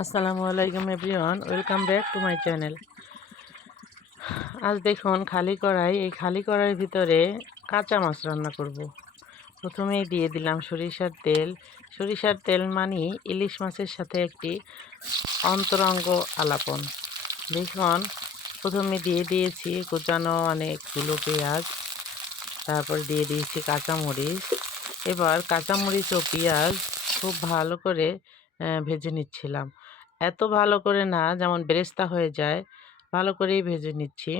আসসালামু আলাইকুম everyone, welcome back to my channel. আজ দেখুন এই খালি কড়াইয়ের ভিতরে কাঁচা মাছ রান্না করব। প্রথমেই দিয়ে দিলাম সরিষার তেল মানে ইলিশ মাছের সাথে একটি অন্তরঙ্গ আলাপন। দেখুন প্রথমে দিয়ে দিয়েছি কুচানো অনেকগুলো পেঁয়াজ, তারপর দিয়ে দিয়েছি কাঁচামরিচ। এবার কাঁচামরিচ ও পেঁয়াজ খুব ভালো করে ভেজে নিচ্ছিলাম। এত ভালো করে না যেমন বেরেস্তা হয়ে যায়, ভালো করেই ভেজে নিচ্ছি।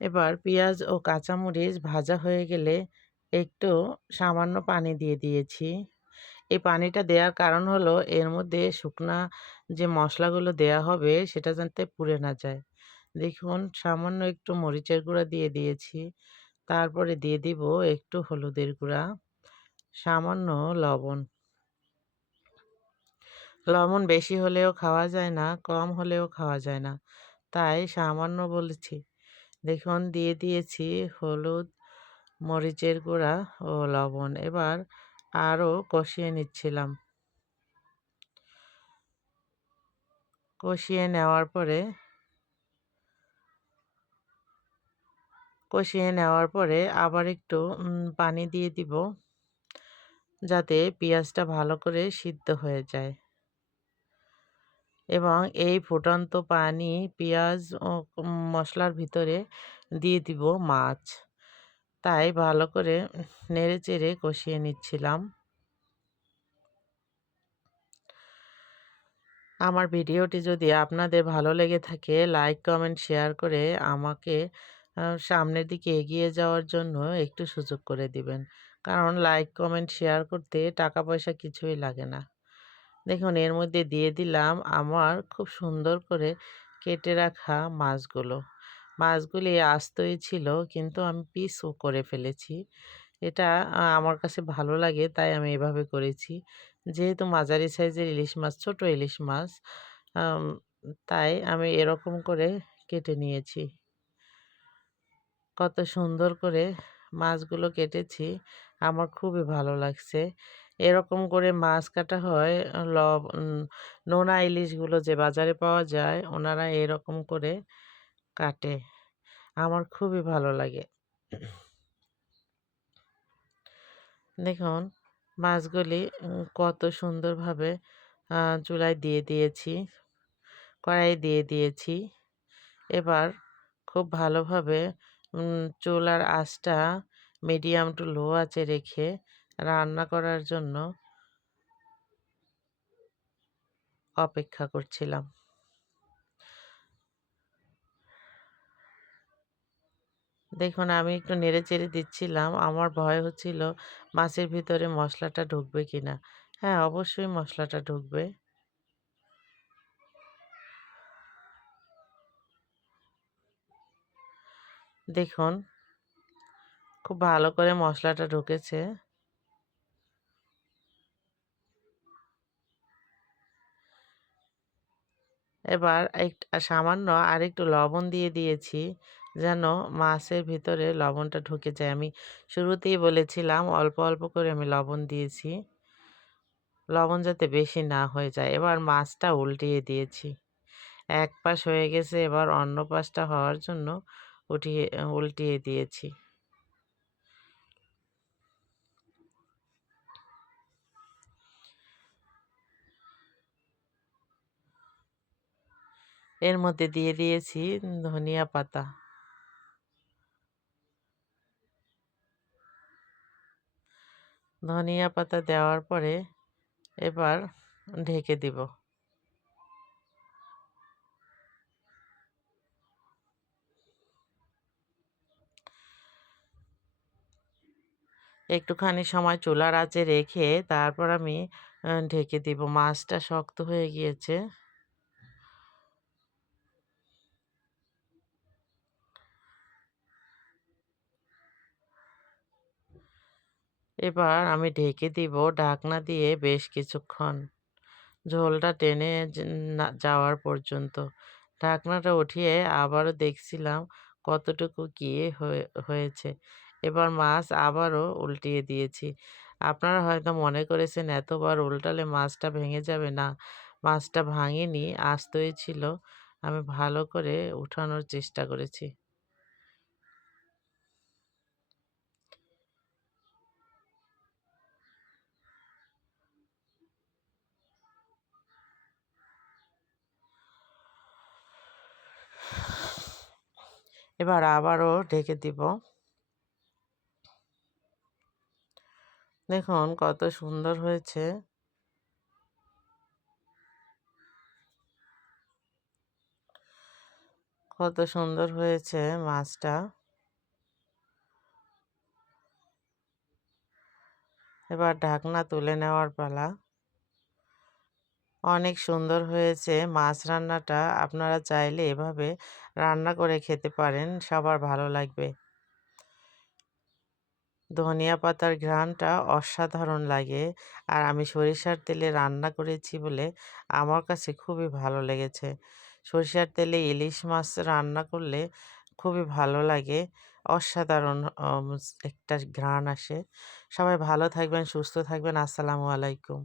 এবার পেঁয়াজ ও কাঁচামরিচ ভাজা হয়ে গেলে একটু সামান্য পানি দিয়ে দিয়েছি। এই পানিটা দেওয়ার কারণ হলো এর মধ্যে শুকনা যে মশলাগুলো দেয়া হবে সেটা যাতে পুড়ে না যায়। দেখুন সামান্য একটু মরিচের গুঁড়া দিয়ে দিয়েছি। তারপরে দিয়ে দিব একটু হলুদের গুঁড়া, সামান্য লবণ। লবণ বেশি হলেও খাওয়া যায় না, কম হলেও খাওয়া যায় না, তাই সামান্য বলেছি। দেখুন দিয়ে দিয়েছি হলুদ, মরিচের গুঁড়া ও লবণ। এবার আরও কষিয়ে নিচ্ছিলাম। কষিয়ে নেওয়ার পরে আবার একটু পানি দিয়ে দিব, যাতে পেঁয়াজটা ভালো করে সিদ্ধ হয়ে যায়। এবং এই ফুটন্ত পানি পেঁয়াজ ও মশলার ভিতরে দিয়ে দিব মাছ। তাই ভালো করে নেড়েচেড়ে কষিয়ে নিচ্ছিলাম। আমার ভিডিওটি যদি আপনাদের ভালো লেগে থাকে, লাইক, কমেন্ট, শেয়ার করে আমাকে সামনের দিকে এগিয়ে যাওয়ার জন্য একটু সুযোগ করে দিবেন। কারণ লাইক, কমেন্ট, শেয়ার করতে টাকা পয়সা কিছুই লাগে না। দেখুন এর মধ্যে দিয়ে দিলাম আমার খুব সুন্দর করে কেটে রাখা মাছগুলো। মাছগুলি আস্তই ছিল, কিন্তু আমি পিসও করে ফেলেছি। এটা আমার কাছে ভালো লাগে, তাই আমি এভাবে করেছি। যেহেতু মাঝারি সাইজের ইলিশ মাছ, ছোট ইলিশ মাছ, আম তাই আমি এরকম করে কেটে নিয়েছি। কত সুন্দর করে মাছগুলো কেটেছি, আমার খুবই ভালো লাগছে। এরকম করে মাছ কাটা হয় নোনা ইলিশগুলো যে বাজারে পাওয়া যায়, ওনারা এরকম করে কাটে। আমার খুবই ভালো লাগে। দেখুন মাছগুলি কত সুন্দরভাবে চুলায় দিয়ে দিয়েছি, কড়াইয়ে দিয়ে দিয়েছি। এবার খুব ভালোভাবে চুলার আঁচটা মিডিয়াম টু লো আঁচে রেখে রান্না করার জন্য অপেক্ষা করছিলাম। দেখুন আমি একটু নেড়েচেড়ে দিচ্ছিলাম। আমার ভয় হচ্ছিল মাছের ভিতরে মশলাটা ঢুকবে কিনা। হ্যাঁ, অবশ্যই মশলাটা ঢুকবে। দেখুন খুব ভালো করে মশলাটা ঢুকেছে। এবার সামান্য আরেকটু লবণ দিয়ে দিয়েছি, যেন মাছের ভিতরে লবণটা ঢুকে যায়। আমি শুরুতেই বলেছিলাম অল্প, অল্প করে আমি লবণ দিয়েছি। লবণ যাতে বেশি না হয়ে যায়। এবার মাছটা উল্টিয়ে দিয়েছি। এক পাশ হয়ে গেছে, এবার অন্য পাশটা হওয়ার জন্য উল্টিয়ে দিয়েছি। এর মধ্যে দিয়ে দিয়েছি ধনিয়া পাতা। ধনিয়া পাতা দেওয়ার পরে এবার ঢেকে দিব। একটুখানি সময় চুলার আঁচে রেখে তারপর আমি ঢেকে দিব। মাছটা শক্ত হয়ে গিয়েছে। এবার আমি ঢেকে দিব ঢাকনা দিয়ে বেশ কিছুক্ষণ। ঝোলটা টেনে না যাওয়ার পর্যন্ত। ঢাকনাটা উঠিয়ে আবারও দেখছিলাম কতটুকু কি হয়েছে। এবার মাছ আবারও উল্টিয়ে দিয়েছি। আপনারা হয়তো মনে করেছেন এতবার উল্টালে মাছটা ভেঙে যাবে, না, মাছটা ভাঙেনি, আস্তই ছিল। আমি ভালো করে উঠানোর চেষ্টা করেছি। এবার আবারও ঢেকে দিব। দেখুন কত সুন্দর হয়েছে। কত সুন্দর হয়েছে মাছটা। এবার ঢাকনা তুলে নেওয়ার পালা। অনেক সুন্দর হয়েছে মাছ রান্নাটা। আপনারা চাইলে এভাবে রান্না করে খেতে পারেন, সবার ভালো লাগবে। ধনিয়া পাতার ঘ্রাণটা অসাধারণ লাগে। আর আমি সরিষার তেলে রান্না করেছি বলে আমার কাছে খুবই ভালো লেগেছে। সরিষার তেলে ইলিশ মাছ রান্না করলে খুবই ভালো লাগে। অসাধারণ একটা ঘ্রাণ আসে। সবাই ভালো থাকবেন, সুস্থ থাকবেন। আসসালামু আলাইকুম।